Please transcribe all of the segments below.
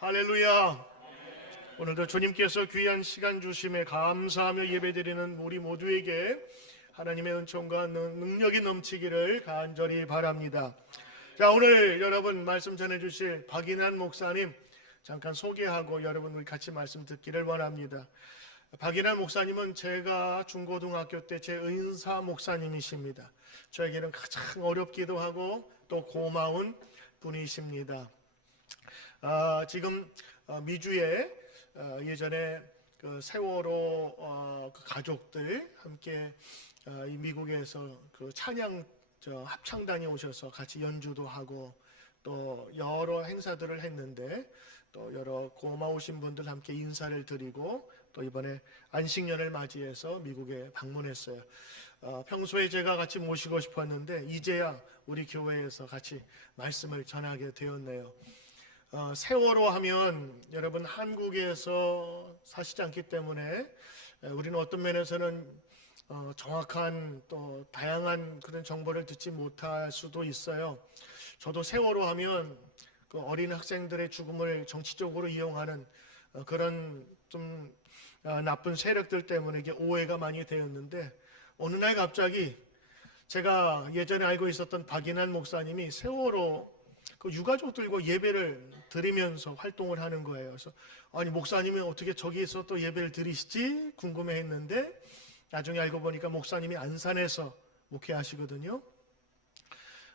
할렐루야. 오늘도 주님께서 귀한 시간 주심에 감사하며 예배드리는 우리 모두에게 하나님의 은총과 능력이 넘치기를 간절히 바랍니다. 자, 오늘 여러분 말씀 전해주실 박인환 목사님 잠깐 소개하고 여러분 우리 같이 말씀 듣기를 원합니다. 박인환 목사님은 제가 중고등학교 때 제 은사 목사님이십니다. 저에게는 가장 어렵기도 하고 또 고마운 분이십니다. 지금 미주에 예전에 그 세월호 그 가족들 함께 이 미국에서 그 찬양 합창단이 오셔서 같이 연주도 하고 또 여러 행사들을 했는데 또 여러 고마우신 분들 함께 인사를 드리고 또 이번에 안식년을 맞이해서 미국에 방문했어요. 평소에 제가 같이 모시고 싶었는데 이제야 우리 교회에서 같이 말씀을 전하게 되었네요. 세월호 하면 여러분 한국에서 사시지 않기 때문에 우리는 어떤 면에서는 정확한 또 다양한 그런 정보를 듣지 못할 수도 있어요. 저도 세월호 하면 그 어린 학생들의 죽음을 정치적으로 이용하는 그런 좀 나쁜 세력들 때문에 이게 오해가 많이 되었는데 어느 날 갑자기 제가 예전에 알고 있었던 박인환 목사님이 세월호 그 유가족들과 예배를 드리면서 활동을 하는 거예요. 그래서 아니 목사님이 어떻게 저기서 또 예배를 드리시지 궁금해했는데 나중에 알고 보니까 목사님이 안산에서 목회하시거든요.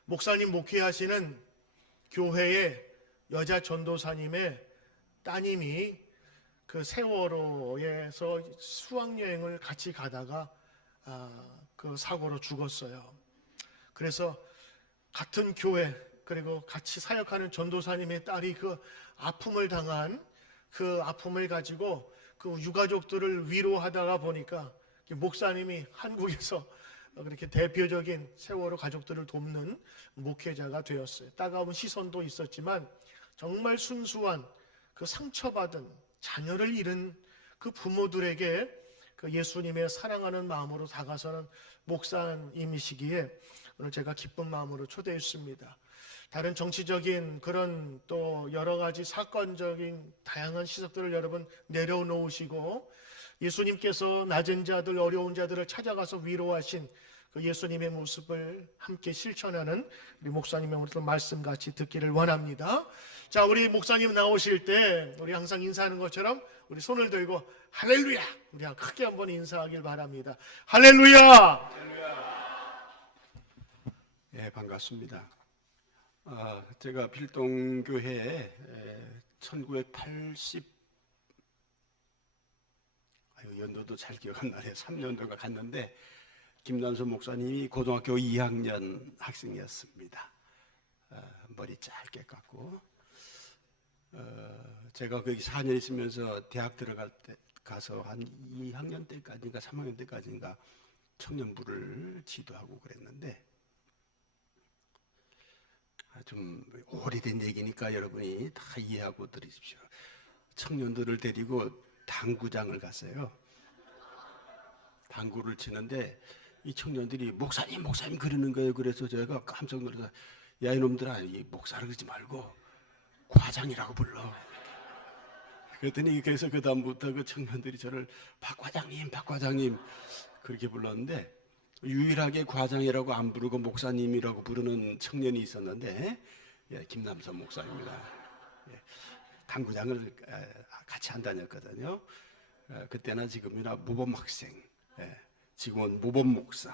목사님 목회하시는 교회의 여자 전도사님의 따님이 그 세월호에서 수학여행을 같이 가다가 그 사고로 죽었어요. 그래서 같은 교회 그리고 같이 사역하는 전도사님의 딸이 그 아픔을 당한 그 아픔을 가지고 그 유가족들을 위로하다가 보니까 목사님이 한국에서 그렇게 대표적인 세월호 가족들을 돕는 목회자가 되었어요. 따가운 시선도 있었지만 정말 순수한 그 상처받은 자녀를 잃은 그 부모들에게 그 예수님의 사랑하는 마음으로 다가서는 목사님이시기에 오늘 제가 기쁜 마음으로 초대했습니다. 다른 정치적인 그런 또 여러 가지 사건적인 다양한 시석들을 여러분 내려놓으시고 예수님께서 낮은 자들 어려운 자들을 찾아가서 위로하신 그 예수님의 모습을 함께 실천하는 우리 목사님의 오늘 말씀 같이 듣기를 원합니다. 자, 우리 목사님 나오실 때 우리 항상 인사하는 것처럼 우리 손을 들고 할렐루야 우리 크게 한번 인사하길 바랍니다. 할렐루야. 네, 반갑습니다. 제가 필동교회에 1980 연도도 잘 기억 안 나네요. 3년도가 갔는데 김남선 목사님이 고등학교 2학년 학생이었습니다. 머리 짧게 깎고 제가 거기 4년 있으면서 대학 들어갈 때 가서 한 2학년 때까지인가 3학년 때까지인가 청년부를 지도하고 그랬는데 좀 오래된 얘기니까 여러분이 다 이해하고 들으십시오. 청년들을 데리고 당구장을 갔어요. 당구를 치는데 이 청년들이 목사님 그러는 거예요. 그래서 제가 깜짝 놀라서 야 이놈들아 이 목사를 그러지 말고 과장이라고 불러. 그랬더니 그래서 그 다음부터 그 청년들이 저를 박 과장님 그렇게 불렀는데 유일하게 과장이라고 안 부르고 목사님이라고 부르는 청년이 있었는데 김남선 목사입니다. 당구장을 같이 안 다녔거든요. 그때나 지금이나 모범학생, 지금은 모범목사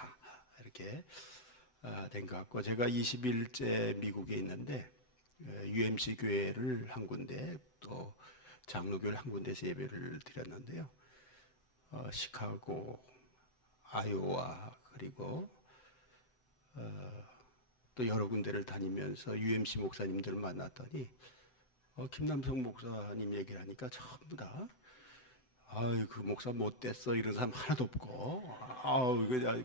이렇게 된 것 같고 제가 20일째 미국에 있는데 UMC 교회를 한 군데 또 장로교를 한 군데서 예배를 드렸는데요. 시카고, 아이오와 그리고 또 여러 군데를 다니면서 UMC 목사님들을 만났더니 김남성 목사님 얘기를 하니까 전부 다 그 목사 못됐어 이런 사람 하나도 없고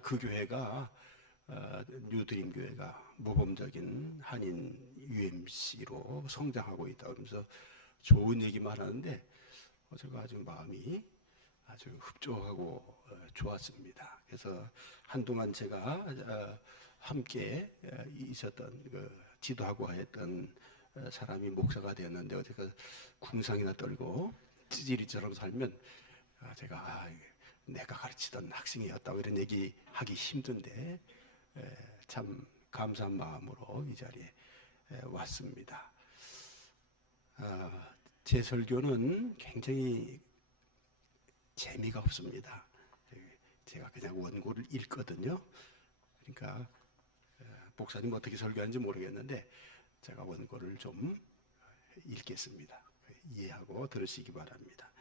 그 교회가 뉴드림 교회가 모범적인 한인 UMC로 성장하고 있다 그러면서 좋은 얘기만 하는데 제가 아주 마음이 아주 흡족하고 좋았습니다. 그래서 한동안 제가 함께 있었던 그 지도하고 했던 사람이 목사가 되었는데 어디가 궁상이나 떨고 찌질이처럼 살면 제가 내가 가르치던 학생이었다고 이런 얘기 하기 힘든데 참 감사한 마음으로 이 자리에 왔습니다. 제 설교는 굉장히 재미가 없습니다. 제가 그냥 원고를 읽거든요. 그러니까 목사님 어떻게 설교하는지 모르겠는데 제가 원고를 좀 읽겠습니다. 이해하고 들으시기 바랍니다.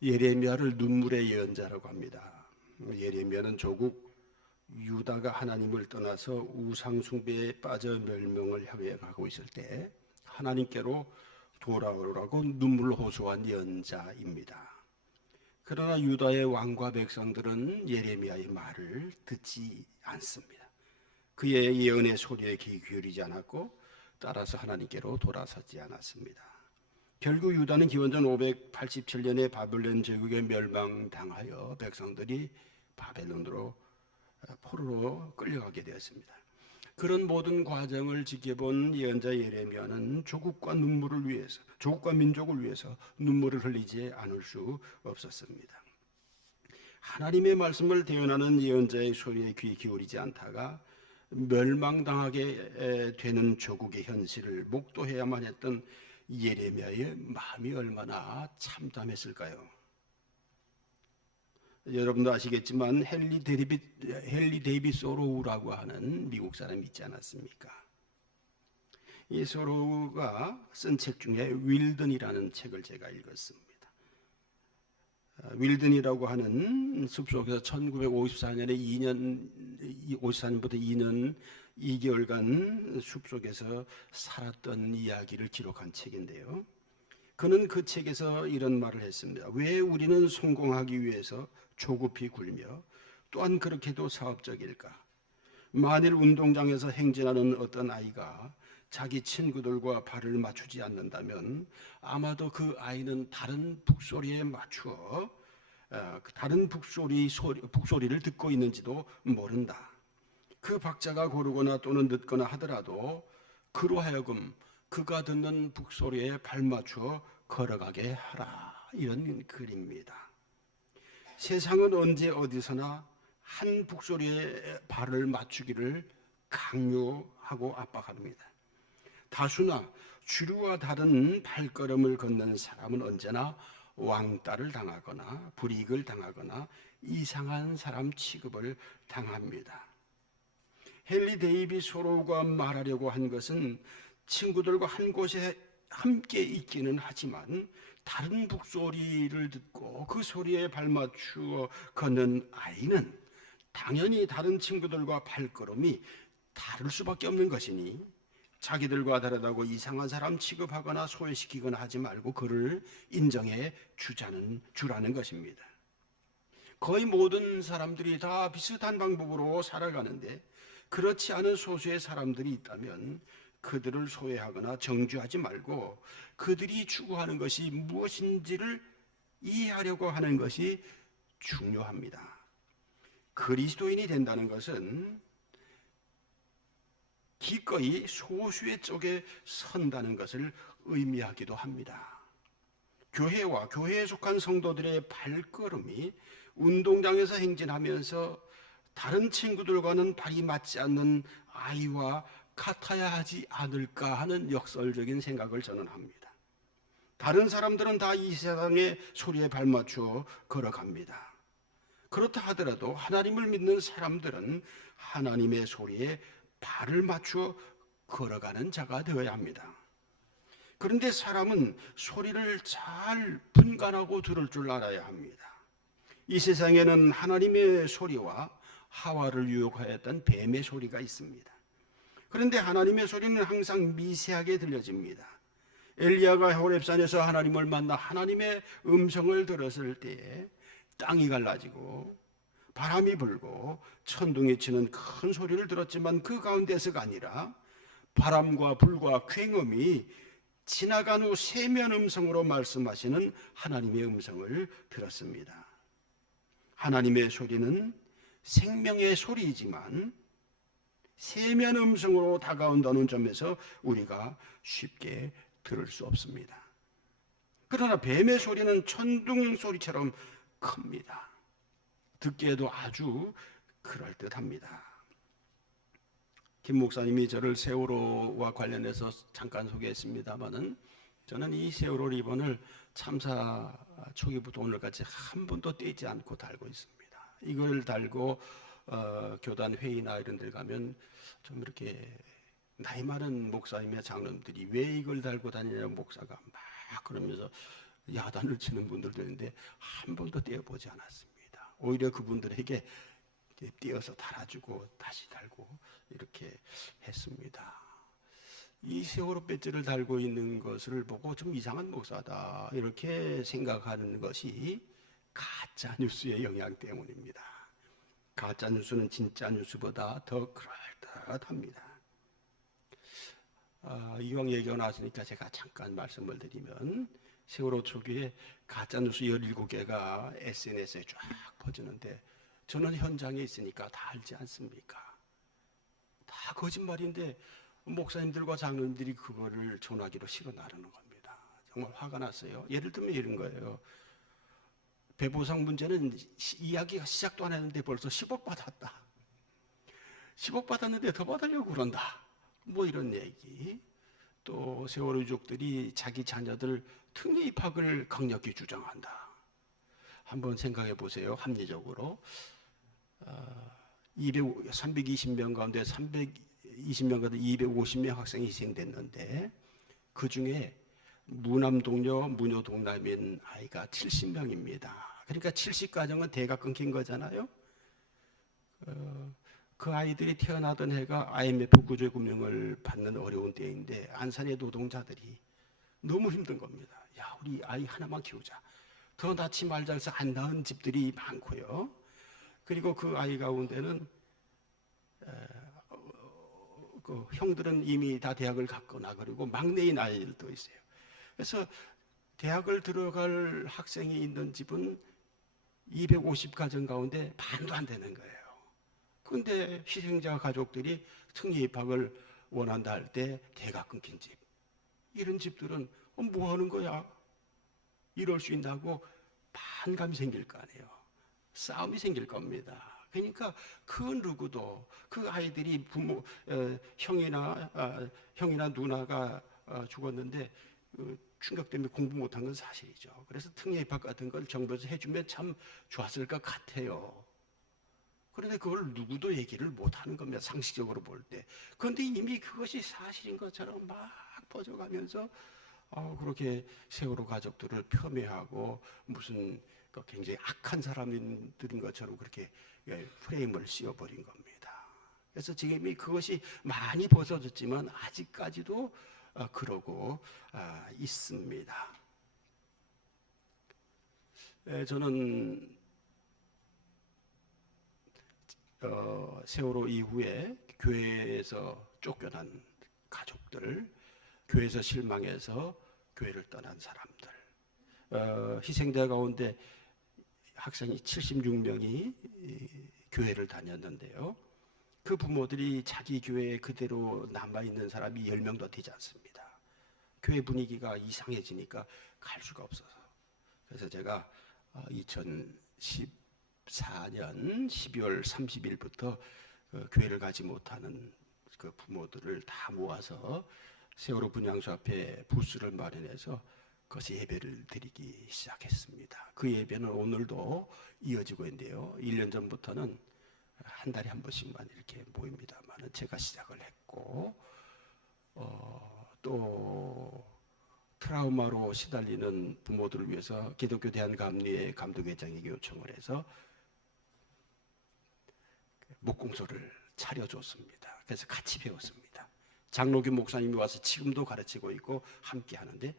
예레미야를 눈물의 예언자라고 합니다. 예레미야는 조국 유다가 하나님을 떠나서 우상 숭배에 빠져 멸망을 향해 가고 있을 때 하나님께로 돌아오라고 눈물로 호소한 예언자입니다. 그러나 유다의 왕과 백성들은 예레미야의 말을 듣지 않습니다. 그의 예언의 소리에 귀 기울이지 않았고 따라서 하나님께로 돌아서지 않았습니다. 결국 유다는 기원전 587년에 바벨론 제국에 멸망당하여 백성들이 바벨론으로 포로로 끌려가게 되었습니다. 그런 모든 과정을 지켜본 예언자 예레미야는 조국과 민족을 위해서 눈물을 흘리지 않을 수 없었습니다. 하나님의 말씀을 대언하는 예언자의 소리에 귀 기울이지 않다가 멸망당하게 되는 조국의 현실을 목도해야만 했던 예레미야의 마음이 얼마나 참담했을까요? 여러분도 아시겠지만 헨리 데이빗 소로우라고 하는 미국 사람이 있지 않았습니까? 이 소로우가 쓴 책 중에 윌든이라는 책을 제가 읽었습니다. 윌든이라고 하는 숲속에서 1954년부터 2년 2개월간 숲속에서 살았던 이야기를 기록한 책인데요. 그는 그 책에서 이런 말을 했습니다. 왜 우리는 성공하기 위해서 조급히 굴며 또한 그렇게도 사업적일까? 만일 운동장에서 행진하는 어떤 아이가 자기 친구들과 발을 맞추지 않는다면 아마도 그 아이는 다른 북소리에 맞추어 다른 북소리를 듣고 있는지도 모른다. 그 박자가 고르거나 또는 늦거나 하더라도 그로 하여금 그가 듣는 북소리에 발맞추어 걸어가게 하라. 이런 글입니다. 세상은 언제 어디서나 한 북소리에 발을 맞추기를 강요하고 압박합니다. 다수나 주류와 다른 발걸음을 걷는 사람은 언제나 왕따를 당하거나 불이익을 당하거나 이상한 사람 취급을 당합니다. 헨리 데이빗 소로우가 말하려고 한 것은 친구들과 한 곳에 함께 있기는 하지만 다른 북소리를 듣고 그 소리에 발맞추어 걷는 아이는 당연히 다른 친구들과 발걸음이 다를 수밖에 없는 것이니 자기들과 다르다고 이상한 사람 취급하거나 소외시키거나 하지 말고 그를 인정해 주라는 것입니다. 거의 모든 사람들이 다 비슷한 방법으로 살아가는데 그렇지 않은 소수의 사람들이 있다면 그들을 소외하거나 정죄하지 말고 그들이 추구하는 것이 무엇인지를 이해하려고 하는 것이 중요합니다. 그리스도인이 된다는 것은 기꺼이 소수의 쪽에 선다는 것을 의미하기도 합니다. 교회와 교회에 속한 성도들의 발걸음이 운동장에서 행진하면서 다른 친구들과는 발이 맞지 않는 아이와 같아야 하지 않을까 하는 역설적인 생각을 저는 합니다. 다른 사람들은 다 이 세상의 소리에 발맞추어 걸어갑니다. 그렇다 하더라도 하나님을 믿는 사람들은 하나님의 소리에 발을 맞추어 걸어가는 자가 되어야 합니다. 그런데 사람은 소리를 잘 분간하고 들을 줄 알아야 합니다. 이 세상에는 하나님의 소리와 하와를 유혹하였던 뱀의 소리가 있습니다. 그런데 하나님의 소리는 항상 미세하게 들려집니다. 엘리야가 호렙산에서 하나님을 만나 하나님의 음성을 들었을 때에 땅이 갈라지고 바람이 불고 천둥이 치는 큰 소리를 들었지만 그 가운데서가 아니라 바람과 불과 굉음이 지나간 후 세면 음성으로 말씀하시는 하나님의 음성을 들었습니다. 하나님의 소리는 생명의 소리이지만 세면 음성으로 다가온다는 점에서 우리가 쉽게 들을 수 없습니다. 그러나 뱀의 소리는 천둥 소리처럼 큽니다. 듣기에도 아주 그럴듯합니다. 김 목사님이 저를 세월호와 관련해서 잠깐 소개했습니다마는 저는 이 세월호 리본을 참사 초기부터 오늘까지 한 번도 떼지 않고 달고 있습니다. 이걸 달고 교단 회의나 이런 데 가면 좀 이렇게 나이 많은 목사님의 장로님들이 왜 이걸 달고 다니냐고 목사가 막 그러면서 야단을 치는 분들도 있는데 한 번도 떼어보지 않았습니다. 오히려 그분들에게 띄어서 달아주고 다시 달고 이렇게 했습니다. 이 세월호 배지를 달고 있는 것을 보고 좀 이상한 목사다 이렇게 생각하는 것이 가짜 뉴스의 영향 때문입니다. 가짜 뉴스는 진짜 뉴스보다 더 그럴듯합니다. 이왕 얘기가 나왔으니까 제가 잠깐 말씀을 드리면 세월호 초기에 가짜 뉴스 17개가 SNS에 쫙 퍼지는데 저는 현장에 있으니까 다 알지 않습니까? 다 거짓말인데 목사님들과 장로님들이 그거를 전화기로 실어 나르는 겁니다. 정말 화가 났어요. 예를 들면 이런 거예요. 배보상 문제는 이야기가 시작도 안 했는데 벌써 10억 받았다. 10억 받았는데 더 받으려고 그런다. 뭐 이런 얘기. 또 세월호 유족들이 자기 자녀들 특례 입학을 강력히 주장한다. 한번 생각해 보세요. 합리적으로 320명 가운데 320명 가운데 250명 학생이 희생됐는데 그 중에 무남동녀, 무녀동남인 아이가 70명입니다. 그러니까 70가정은 대가 끊긴 거잖아요. 그 아이들이 태어나던 해가 IMF 구제금융을 받는 어려운 때인데 안산의 노동자들이 너무 힘든 겁니다. 야, 우리 아이 하나만 키우자. 더 낳지 말자 해서 안 낳은 집들이 많고요. 그리고 그 아이 가운데는 그 형들은 이미 다 대학을 갔거나 그리고 막내인 아이들도 있어요. 그래서 대학을 들어갈 학생이 있는 집은 250가정 가운데 반도 안 되는 거예요. 그런데 희생자 가족들이 특례 입학을 원한다 할 때 대가 끊긴 집. 이런 집들은 뭐 하는 거야? 이럴 수 있다고 반감이 생길 거 아니에요. 싸움이 생길 겁니다. 그러니까 그 누구도 그 아이들이 부모 형이나 누나가 죽었는데 충격 때문에 공부 못한 건 사실이죠. 그래서 특례 입학 같은 걸 정부에서 해주면 참 좋았을 것 같아요. 그런데 그걸 누구도 얘기를 못하는 겁니다. 상식적으로 볼 때. 그런데 이미 그것이 사실인 것처럼 막 퍼져가면서 그렇게 세월호 가족들을 폄훼하고 무슨 굉장히 악한 사람들인 것처럼 그렇게 프레임을 씌워버린 겁니다. 그래서 지금 그것이 많이 벗어졌지만 아직까지도 그러고 있습니다. 저는 세월호 이후에 교회에서 쫓겨난 가족들, 교회에서 실망해서 교회를 떠난 사람들, 희생자 가운데 학생이 76명이 교회를 다녔는데요. 그 부모들이 자기 교회에 그대로 남아있는 사람이 10명도 되지 않습니다. 교회 분위기가 이상해지니까 갈 수가 없어서. 그래서 제가 2014년 12월 30일부터 교회를 가지 못하는 그 부모들을 다 모아서 세월호 분향소 앞에 부스를 마련해서 거기서 예배를 드리기 시작했습니다. 그 예배는 오늘도 이어지고 있는데요. 1년 전부터는 한 달에 한 번씩만 이렇게 모입니다만 제가 시작을 했고 또 트라우마로 시달리는 부모들을 위해서 기독교 대한감리회 감독회장에게 요청을 해서 목공소를 차려줬습니다. 그래서 같이 배웠습니다. 장로교 목사님이 와서 지금도 가르치고 있고 함께 하는데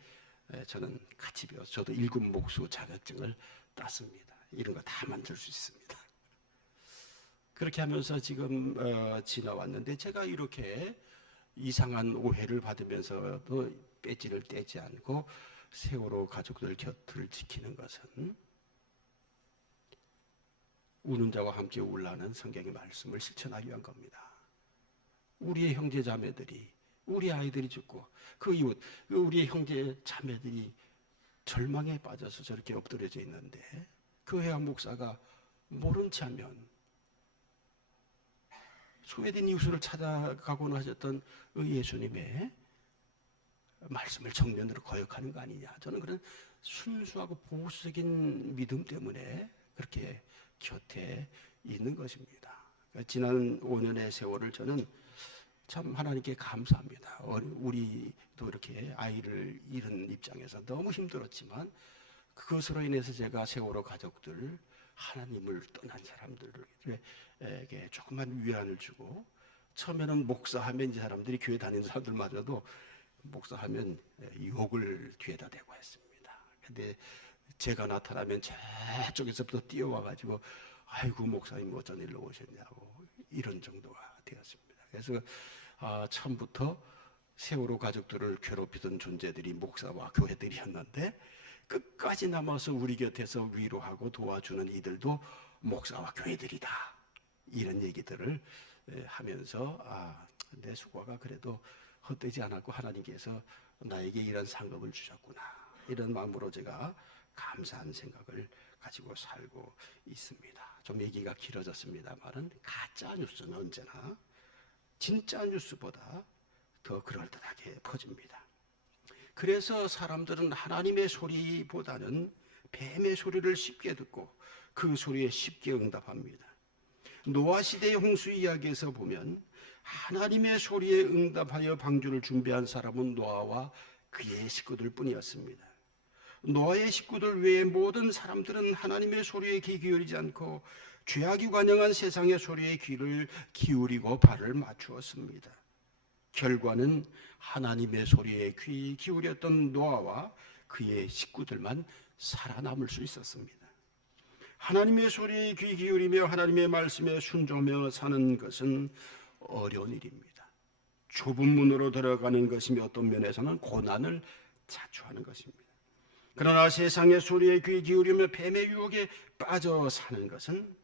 저는 같이 배워서 저도 1급 목수 자격증을 땄습니다. 이런 거 다 만들 수 있습니다. 그렇게 하면서 지금 지나왔는데 제가 이렇게 이상한 오해를 받으면서도 배지를 떼지 않고 세월호 가족들 곁을 지키는 것은 우는 자와 함께 울라는 성경의 말씀을 실천하기 위한 겁니다. 우리의 형제 자매들이, 우리 아이들이 죽고 그 이웃, 우리의 형제 자매들이 절망에 빠져서 저렇게 엎드려져 있는데 교회 한 목사가 모른 체 하면 소외된 이웃을 찾아가곤 하셨던 예수님의 말씀을 정면으로 거역하는 거 아니냐. 저는 그런 순수하고 보수적인 믿음 때문에 그렇게 곁에 있는 것입니다. 지난 5년의 세월을 저는 참 하나님께 감사합니다. 우리도 이렇게 아이를 잃은 입장에서 너무 힘들었지만 그것으로 인해서 제가 세월호 가족들, 하나님을 떠난 사람들에게 조금만 위안을 주고, 처음에는 목사하면 이 사람들이 교회 다니는 사람들마저도 목사하면 욕을 뒤에다 대고 했습니다. 근데 제가 나타나면 저쪽에서부터 뛰어와가지고 아이고 목사님 어쩐 일로 오셨냐고 이런 정도가 되었습니다. 그래서 처음부터 세월호 가족들을 괴롭히던 존재들이 목사와 교회들이었는데 끝까지 남아서 우리 곁에서 위로하고 도와주는 이들도 목사와 교회들이다, 이런 얘기들을 하면서 내 수고가 그래도 헛되지 않았고 하나님께서 나에게 이런 상급을 주셨구나, 이런 마음으로 제가 감사한 생각을 가지고 살고 있습니다. 좀 얘기가 길어졌습니다만은 가짜 뉴스는 언제나 진짜 뉴스보다 더 그럴듯하게 퍼집니다. 그래서 사람들은 하나님의 소리보다는 뱀의 소리를 쉽게 듣고 그 소리에 쉽게 응답합니다. 노아 시대의 홍수 이야기에서 보면 하나님의 소리에 응답하여 방주를 준비한 사람은 노아와 그의 식구들 뿐이었습니다. 노아의 식구들 외에 모든 사람들은 하나님의 소리에 귀 기울이지 않고 죄악이 관영한 세상의 소리에 귀를 기울이고 발을 맞추었습니다. 결과는 하나님의 소리에 귀 기울였던 노아와 그의 식구들만 살아남을 수 있었습니다. 하나님의 소리에 귀 기울이며 하나님의 말씀에 순종하며 사는 것은 어려운 일입니다. 좁은 문으로 들어가는 것이며 어떤 면에서는 고난을 자초하는 것입니다. 그러나 세상의 소리에 귀 기울이며 뱀의 유혹에 빠져 사는 것은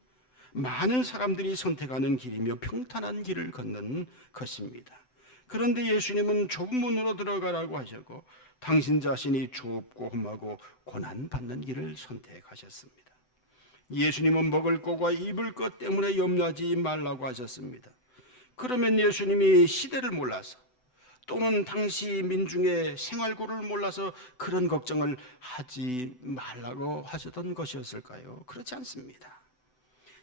많은 사람들이 선택하는 길이며 평탄한 길을 걷는 것입니다. 그런데 예수님은 좁은 문으로 들어가라고 하셨고 당신 자신이 좁고 험하고 고난받는 길을 선택하셨습니다. 예수님은 먹을 것과 입을 것 때문에 염려하지 말라고 하셨습니다. 그러면 예수님이 시대를 몰라서 또는 당시 민중의 생활고를 몰라서 그런 걱정을 하지 말라고 하셨던 것이었을까요? 그렇지 않습니다.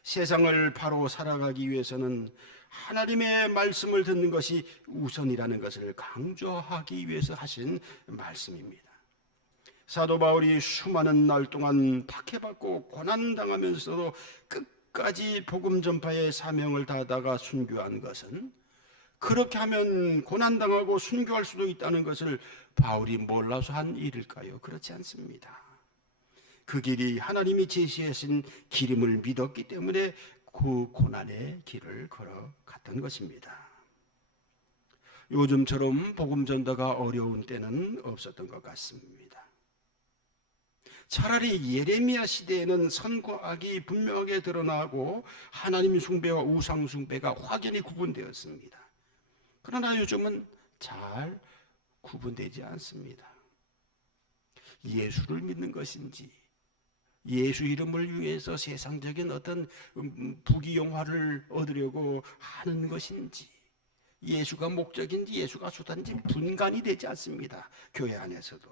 세상을 바로 살아가기 위해서는 하나님의 말씀을 듣는 것이 우선이라는 것을 강조하기 위해서 하신 말씀입니다. 사도 바울이 수많은 날 동안 박해받고 고난당하면서도 끝까지 복음 전파의 사명을 다하다가 순교한 것은 그렇게 하면 고난당하고 순교할 수도 있다는 것을 바울이 몰라서 한 일일까요? 그렇지 않습니다. 그 길이 하나님이 제시하신 길임을 믿었기 때문에 그 고난의 길을 걸어갔던 것입니다. 요즘처럼 복음 전도가 어려운 때는 없었던 것 같습니다. 차라리 예레미야 시대에는 선과 악이 분명하게 드러나고 하나님 숭배와 우상 숭배가 확연히 구분되었습니다. 그러나 요즘은 잘 구분되지 않습니다. 예수를 믿는 것인지 예수 이름을 위해서 세상적인 어떤 부귀영화를 얻으려고 하는 것인지 예수가 목적인지 예수가 수단인지 분간이 되지 않습니다. 교회 안에서도.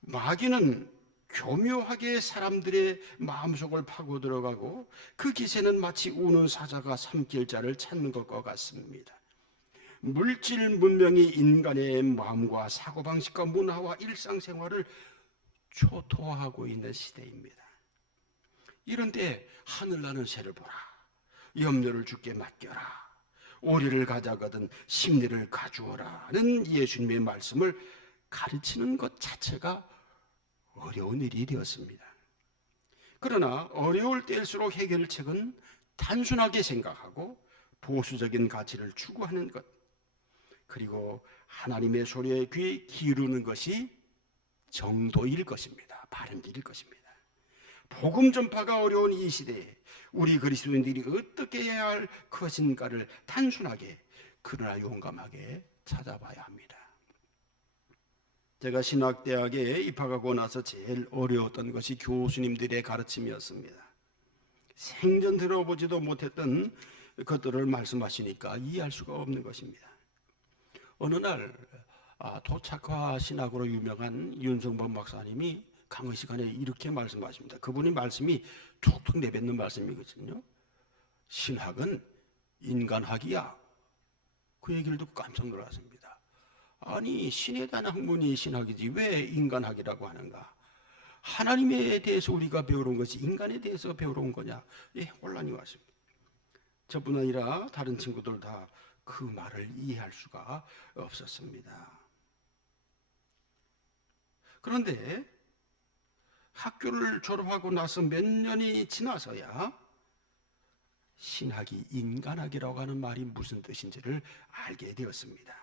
마귀는 교묘하게 사람들의 마음속을 파고 들어가고 그 기세는 마치 우는 사자가 삼킬 자를 찾는 것과 같습니다. 물질 문명이 인간의 마음과 사고방식과 문화와 일상생활을 초토화하고 있는 시대입니다. 이런데 하늘나는 새를 보라, 염려를 주께 맡겨라, 오리를 가져가든 심리를 가주어라는 예수님의 말씀을 가르치는 것 자체가 어려운 일이 되었습니다. 그러나 어려울 때일수록 해결책은 단순하게 생각하고 보수적인 가치를 추구하는 것, 그리고 하나님의 소리에 귀 기울이는 것이 정도일 것입니다. 바른 길일 것입니다. 복음 전파가 어려운 이 시대에 우리 그리스도인들이 어떻게 해야 할 것인가를 단순하게 그러나 용감하게 찾아봐야 합니다. 제가 신학대학에 입학하고 나서 제일 어려웠던 것이 교수님들의 가르침이었습니다. 생전 들어보지도 못했던 것들을 말씀하시니까 이해할 수가 없는 것입니다. 어느 날 도착화 신학으로 유명한 윤성범 박사님이 강의 시간에 이렇게 말씀하십니다. 그분이 말씀이 툭툭 내뱉는 말씀이거든요. 신학은 인간학이야. 그 얘기를 듣고 깜짝 놀랐습니다. 아니, 신에 대한 학문이 신학이지 왜 인간학이라고 하는가? 하나님에 대해서 우리가 배우러 온 것이 인간에 대해서 배우러 온 거냐? 예, 혼란이 왔습니다. 저뿐 아니라 다른 친구들 다 그 말을 이해할 수가 없었습니다. 그런데 학교를 졸업하고 나서 몇 년이 지나서야 신학이 인간학이라고 하는 말이 무슨 뜻인지를 알게 되었습니다.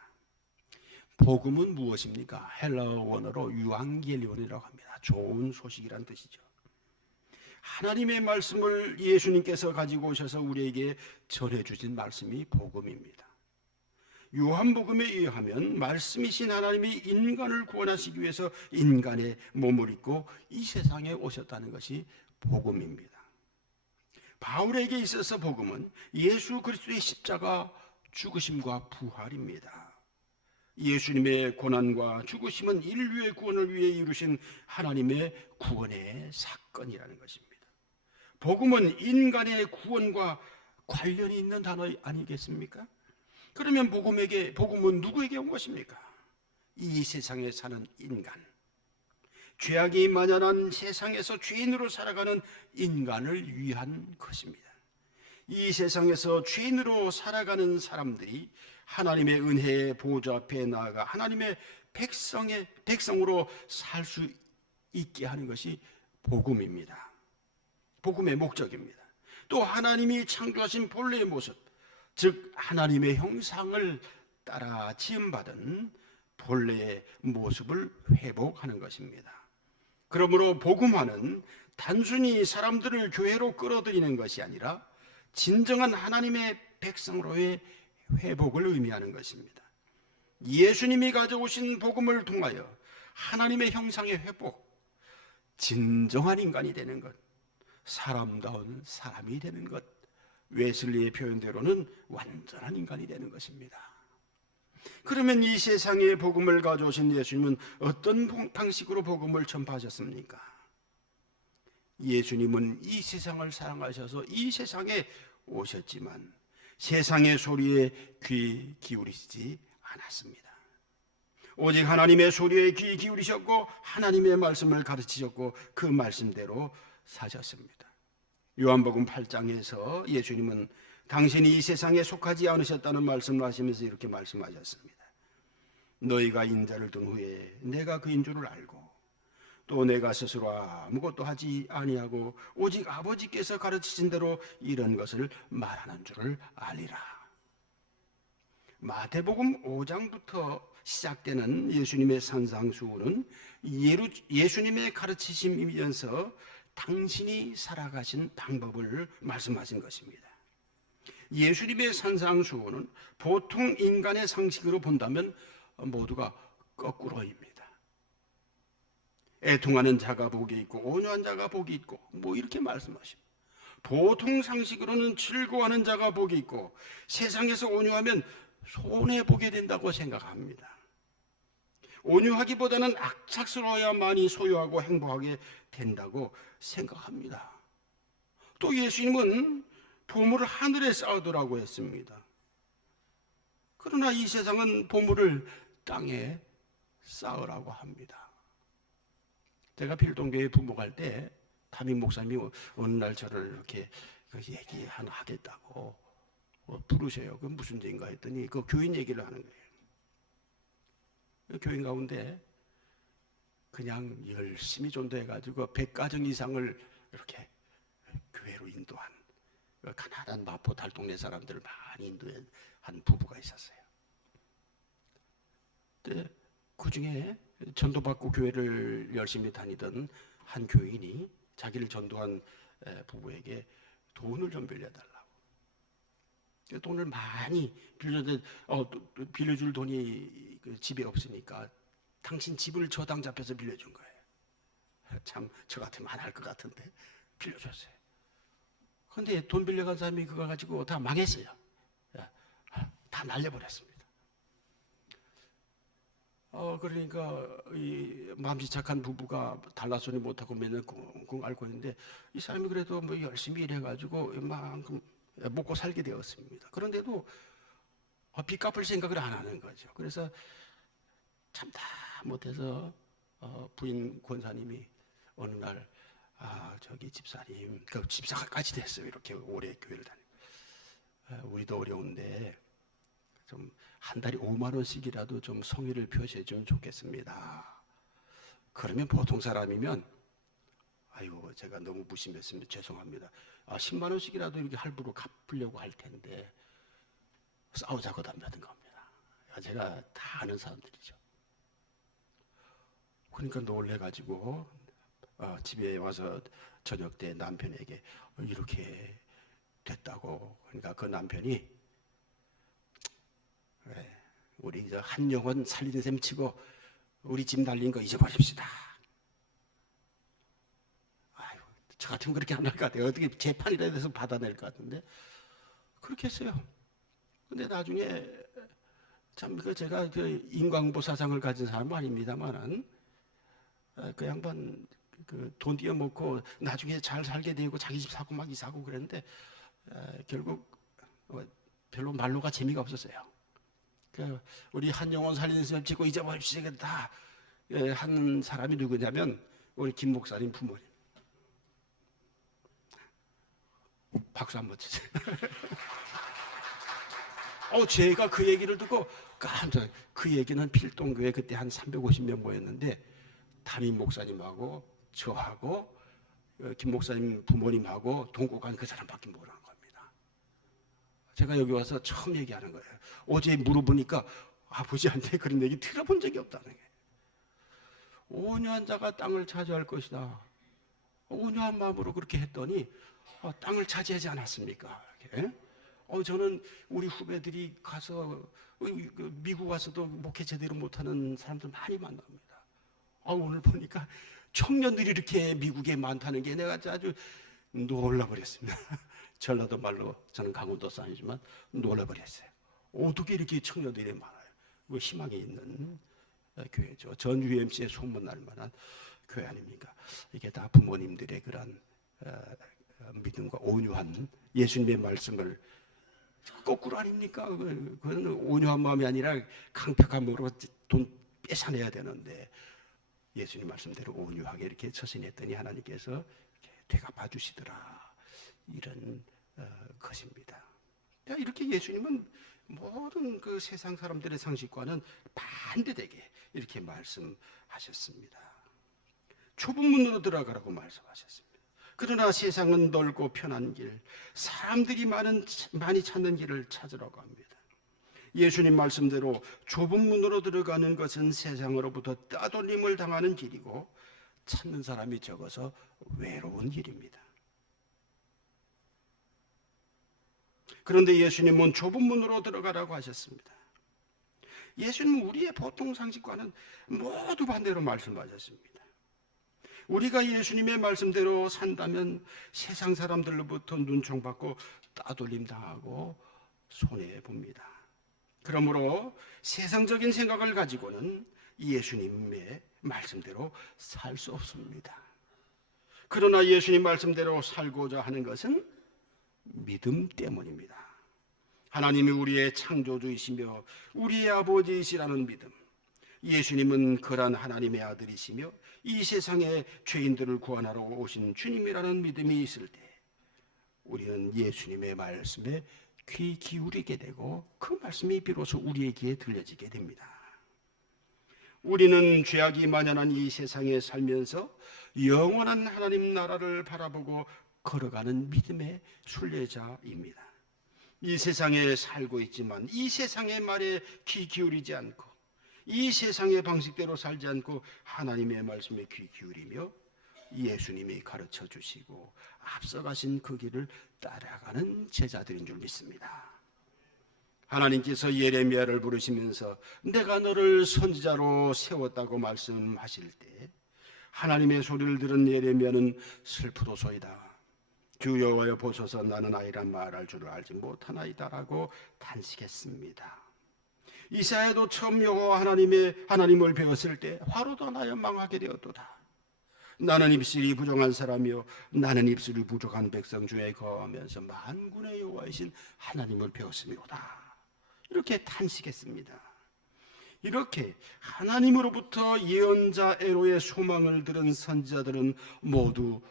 복음은 무엇입니까? 헬라어 원어로 유앙겔리온이라고 합니다. 좋은 소식이란 뜻이죠. 하나님의 말씀을 예수님께서 가지고 오셔서 우리에게 전해주신 말씀이 복음입니다. 요한복음에 의하면 말씀이신 하나님이 인간을 구원하시기 위해서 인간의 몸을 입고 이 세상에 오셨다는 것이 복음입니다. 바울에게 있어서 복음은 예수 그리스도의 십자가 죽으심과 부활입니다. 예수님의 고난과 죽으심은 인류의 구원을 위해 이루신 하나님의 구원의 사건이라는 것입니다. 복음은 인간의 구원과 관련이 있는 단어 아니겠습니까? 그러면 복음은 누구에게 온 것입니까? 이 세상에 사는 인간, 죄악이 만연한 세상에서 죄인으로 살아가는 인간을 위한 것입니다. 이 세상에서 죄인으로 살아가는 사람들이 하나님의 은혜의 보좌 앞에 나아가 하나님의 백성으로 살 수 있게 하는 것이 복음입니다. 복음의 목적입니다. 또 하나님이 창조하신 본래의 모습, 즉 하나님의 형상을 따라 지음받은 본래의 모습을 회복하는 것입니다. 그러므로 복음화는 단순히 사람들을 교회로 끌어들이는 것이 아니라 진정한 하나님의 백성으로의 회복을 의미하는 것입니다. 예수님이 가져오신 복음을 통하여 하나님의 형상의 회복, 진정한 인간이 되는 것, 사람다운 사람이 되는 것, 웨슬리의 표현대로는 완전한 인간이 되는 것입니다. 그러면 이 세상에 복음을 가져오신 예수님은 어떤 방식으로 복음을 전파하셨습니까? 예수님은 이 세상을 사랑하셔서 이 세상에 오셨지만 세상의 소리에 귀 기울이시지 않았습니다. 오직 하나님의 소리에 귀 기울이셨고 하나님의 말씀을 가르치셨고 그 말씀대로 사셨습니다. 요한복음 8장에서 예수님은 당신이 이 세상에 속하지 않으셨다는 말씀을 하시면서 이렇게 말씀하셨습니다. 너희가 인자를 둔 후에 내가 그인 줄을 알고 또 내가 스스로 아무것도 하지 아니하고 오직 아버지께서 가르치신 대로 이런 것을 말하는 줄을 알리라. 마태복음 5장부터 시작되는 예수님의 산상수훈은 예수님의 가르치심이면서 당신이 살아가신 방법을 말씀하신 것입니다. 예수님의 산상수훈은 보통 인간의 상식으로 본다면 모두가 거꾸로입니다. 애통하는 자가 복이 있고 온유한 자가 복이 있고 이렇게 말씀하십니다. 보통 상식으로는 즐거워하는 자가 복이 있고 세상에서 온유하면 손해보게 된다고 생각합니다. 온유하기보다는 악착스러워야만이 소유하고 행복하게 된다고 생각합니다. 또 예수님은 보물을 하늘에 쌓으라고 했습니다. 그러나 이 세상은 보물을 땅에 쌓으라고 합니다. 제가 필동교회 부목할 때 담임 목사님이 어느 날 저를 이렇게 얘기하겠다고 부르세요. 그 무슨 죄인가 했더니 그 교인 얘기를 하는 거예요. 교인 가운데 그냥 열심히 전도해가지고 100가정 이상을 이렇게 교회로 인도한 가난한 마포 달동네 사람들을 많이 인도한 부부가 있었어요. 근데 그 중에 전도받고 교회를 열심히 다니던 한 교인이 자기를 전도한 부부에게 돈을 좀 빌려달라고. 돈을 많이 빌려줄 돈이 집에 없으니까 당신 집을 저당 잡혀서 빌려준 거예요. 참 저 같으면 안 할 것 같은데 빌려줬어요. 그런데 돈 빌려간 사람이 그거 가지고 다 망했어요. 다 날려버렸습니다. 그러니까 이 마음씨 착한 부부가 달라소니 못하고 맨날 꿍꿍 앓고 있는데 이 사람이 그래도 뭐 열심히 일해가지고 이만큼 먹고 살게 되었습니다. 그런데도 빚 갚을 생각을 안 하는 거죠. 그래서 참 다 못해서 부인 권사님이 어느 날 저기 집사님, 그 집사까지 됐어요. 이렇게 오래 교회를 다니고 우리도 어려운데 좀 한 달에 5만 원씩이라도 좀 성의를 표시해 주면 좋겠습니다. 그러면 보통 사람이면 아이고 제가 너무 무심했습니다. 죄송합니다. 10만 원씩이라도 이렇게 할부로 갚으려고 할 텐데 싸우자고 담배든 겁니다. 제가 다 아는 사람들이죠. 그러니까 놀래가지고 집에 와서 저녁 때 남편에게 이렇게 됐다고. 그러니까 그 남편이 우리 이제 한 영혼 살리는 셈 치고 우리 집 날린 거 잊어버립시다. 아유, 저 같으면 그렇게 안 할 것 같아요. 어떻게 재판이라 해서 받아낼 것 같은데 그렇게 했어요. 근데 나중에 참 제가 인광보 사상을 가진 사람은 아닙니다만은 그 양반 돈 띄어먹고 나중에 잘 살게 되고 자기 집 사고 막 이사고 그랬는데 결국 별로 말로가 재미가 없었어요. 우리 한 영혼 살리는 셈 짓고 잊어버립시다 다 한 사람이 누구냐면 우리 김 목사님 부모님. 박수 한번 치세요. 제가 그 얘기를 듣고 깜짝. 그 얘기는 필동교회 그때 한 350명 모였는데 담임 목사님하고 저하고 김 목사님 부모님하고 동고간 그 사람밖에 모르는 겁니다. 제가 여기 와서 처음 얘기하는 거예요. 어제 물어보니까 아버지한테 그런 얘기 들어본 적이 없다는 거예요. 온유한 땅을 차지할 것이다. 온유한 마음으로 그렇게 했더니 땅을 차지하지 않았습니까? 저는 우리 후배들이 가서 미국 와서도 목회 제대로 못하는 사람들 많이 만납니다. 오늘 보니까 청년들이 이렇게 미국에 많다는 게 내가 아주 놀라버렸습니다. 전라도 말로 저는 강원도 사람이지만 놀라버렸어요. 어떻게 이렇게 청년들이 많아요? 희망이 있는 교회죠. 전 UMC에 소문날 만한 교회 아닙니까? 이게 다 부모님들의 그런 믿음과 온유한 예수님의 말씀을 거꾸로 아닙니까? 그건 온유한 마음이 아니라 강팍함으로 돈 뺏어내야 되는데 예수님 말씀대로 온유하게 이렇게 처신했더니 하나님께서 이렇게 되갚아 주시더라. 이런 것입니다. 이렇게 예수님은 모든 그 세상 사람들의 상식과는 반대되게 이렇게 말씀하셨습니다. 좁은 문으로 들어가라고 말씀하셨습니다. 그러나 세상은 넓고 편한 길, 사람들이 많이 찾는 길을 찾으라고 합니다. 예수님 말씀대로 좁은 문으로 들어가는 것은 세상으로부터 따돌림을 당하는 길이고 찾는 사람이 적어서 외로운 길입니다. 그런데 예수님은 좁은 문으로 들어가라고 하셨습니다. 예수님은 우리의 보통 상식과는 모두 반대로 말씀하셨습니다. 우리가 예수님의 말씀대로 산다면 세상 사람들로부터 눈총받고 따돌림 당하고 손해봅니다. 그러므로 세상적인 생각을 가지고는 예수님의 말씀대로 살 수 없습니다. 그러나 예수님 말씀대로 살고자 하는 것은 믿음 때문입니다. 하나님이 우리의 창조주이시며 우리의 아버지이시라는 믿음, 예수님은 그러한 하나님의 아들이시며 이 세상의 죄인들을 구원하러 오신 주님이라는 믿음이 있을 때 우리는 예수님의 말씀에 귀 기울이게 되고 그 말씀이 비로소 우리의 귀에 들려지게 됩니다. 우리는 죄악이 만연한 이 세상에 살면서 영원한 하나님 나라를 바라보고 걸어가는 믿음의 순례자입니다. 이 세상에 살고 있지만 이 세상의 말에 귀 기울이지 않고 이 세상의 방식대로 살지 않고 하나님의 말씀에 귀 기울이며 예수님이 가르쳐 주시고 앞서가신 그 길을 따라가는 제자들인 줄 믿습니다. 하나님께서 예레미야를 부르시면서 내가 너를 선지자로 세웠다고 말씀하실 때 하나님의 소리를 들은 예레미야는 슬프도소이다. 주 여호와여 보소서 나는 아이란 말할 줄을 알지 못하나이다라고 탄식했습니다. 이사야도 처음 여호와 하나님을 배웠을 때 화로도 나여 망하게 되었도다. 나는 입술이 부정한 사람이요 나는 입술이 부족한 백성 중에 거하면서 만군의 여호와이신 하나님을 배웠음이로다. 이렇게 탄식했습니다. 이렇게 하나님으로부터 예언자 에로의 소망을 들은 선지자들은 모두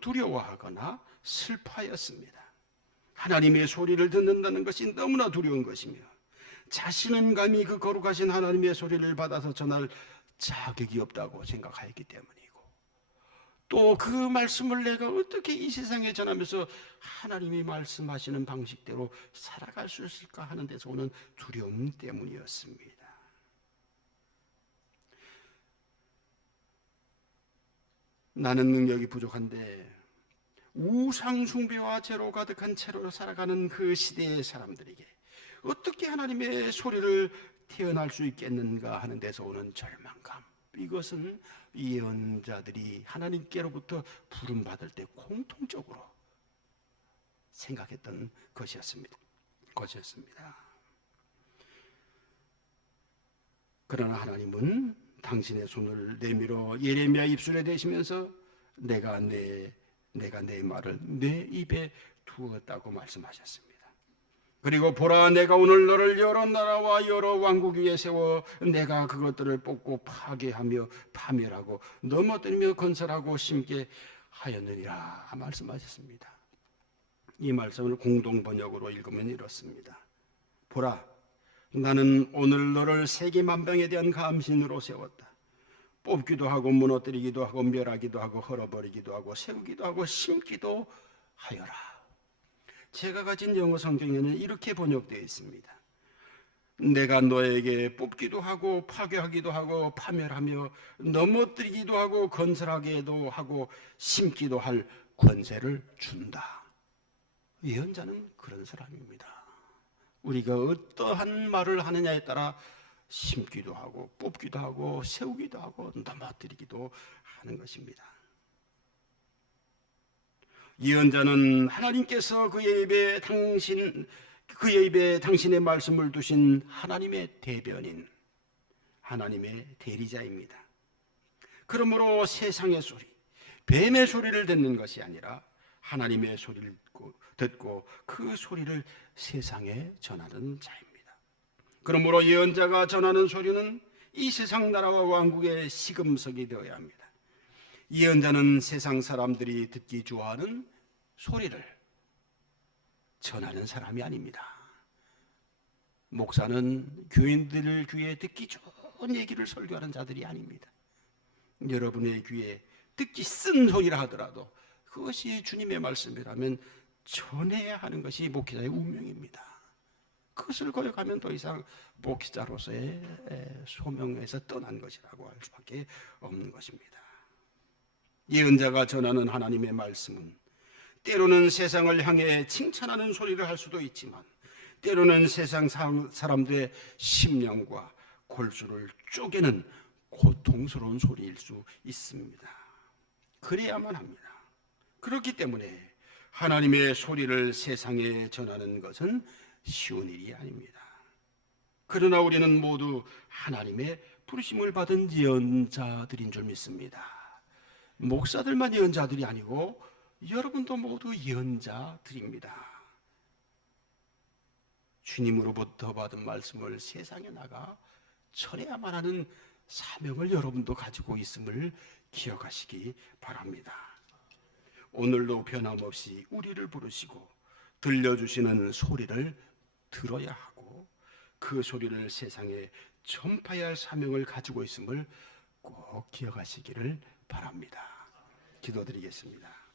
두려워하거나 슬퍼하였습니다. 하나님의 소리를 듣는다는 것이 너무나 두려운 것이며 자신은 감히 그 거룩하신 하나님의 소리를 받아서 전할 자격이 없다고 생각하였기 때문이고 또 그 말씀을 내가 어떻게 이 세상에 전하면서 하나님이 말씀하시는 방식대로 살아갈 수 있을까 하는 데서 오는 두려움 때문이었습니다. 나는 능력이 부족한데 우상숭배와 죄로 가득한 채로 살아가는 그 시대의 사람들에게 어떻게 하나님의 소리를 태어날 수 있겠는가 하는 데서 오는 절망감, 이것은 예언자들이 하나님께로부터 부름받을 때 공통적으로 생각했던 것이었습니다. 그러나 하나님은 당신의 손을 내밀어 예레미야 입술에 대시면서 내가 내 말을 내 입에 두었다고 말씀하셨습니다. 그리고 보라 내가 오늘 너를 여러 나라와 여러 왕국 위에 세워 내가 그것들을 뽑고 파괴하며 파멸하고 넘어뜨리며 건설하고 심게 하였느니라 말씀하셨습니다. 이 말씀을 공동 번역으로 읽으면 이렇습니다. 보라 나는 오늘 너를 세계 만병에 대한 감신으로 세웠다. 뽑기도 하고 무너뜨리기도 하고 멸하기도 하고 헐어버리기도 하고 세우기도 하고 심기도 하여라. 제가 가진 영어 성경에는 이렇게 번역되어 있습니다. 내가 너에게 뽑기도 하고 파괴하기도 하고 파멸하며 넘어뜨리기도 하고 건설하기도 하고 심기도 할 권세를 준다. 예언자는 그런 사람입니다. 우리가 어떠한 말을 하느냐에 따라 심기도 하고 뽑기도 하고 세우기도 하고 넘어뜨리기도 하는 것입니다. 예언자는 하나님께서 그의 입에 당신의 말씀을 두신 하나님의 대변인, 하나님의 대리자입니다. 그러므로 세상의 소리, 뱀의 소리를 듣는 것이 아니라 하나님의 소리를 듣고 그 소리를 세상에 전하는 자입니다. 그러므로 예언자가 전하는 소리는 이 세상 나라와 왕국의 시금석이 되어야 합니다. 예언자는 세상 사람들이 듣기 좋아하는 소리를 전하는 사람이 아닙니다. 목사는 교인들 귀에 듣기 좋은 얘기를 설교하는 자들이 아닙니다. 여러분의 귀에 듣기 쓴 소리라 하더라도 그것이 주님의 말씀이라면 전해야 하는 것이 목회자의 운명입니다. 그것을 거역하면 더 이상 목회자로서의 소명에서 떠난 것이라고 할 수밖에 없는 것입니다. 예언자가 전하는 하나님의 말씀은 때로는 세상을 향해 칭찬하는 소리를 할 수도 있지만 때로는 세상 사람들의 심령과 골수를 쪼개는 고통스러운 소리일 수 있습니다. 그래야만 합니다. 그렇기 때문에 하나님의 소리를 세상에 전하는 것은 쉬운 일이 아닙니다. 그러나 우리는 모두 하나님의 부르심을 받은 예언자들인 줄 믿습니다. 목사들만 예언자들이 아니고 여러분도 모두 예언자들입니다. 주님으로부터 받은 말씀을 세상에 나가 전해야만 하는 사명을 여러분도 가지고 있음을 기억하시기 바랍니다. 오늘도 변함없이 우리를 부르시고 들려주시는 소리를 들어야 하고 그 소리를 세상에 전파해야 할 사명을 가지고 있음을 꼭 기억하시기를 바랍니다. 기도드리겠습니다.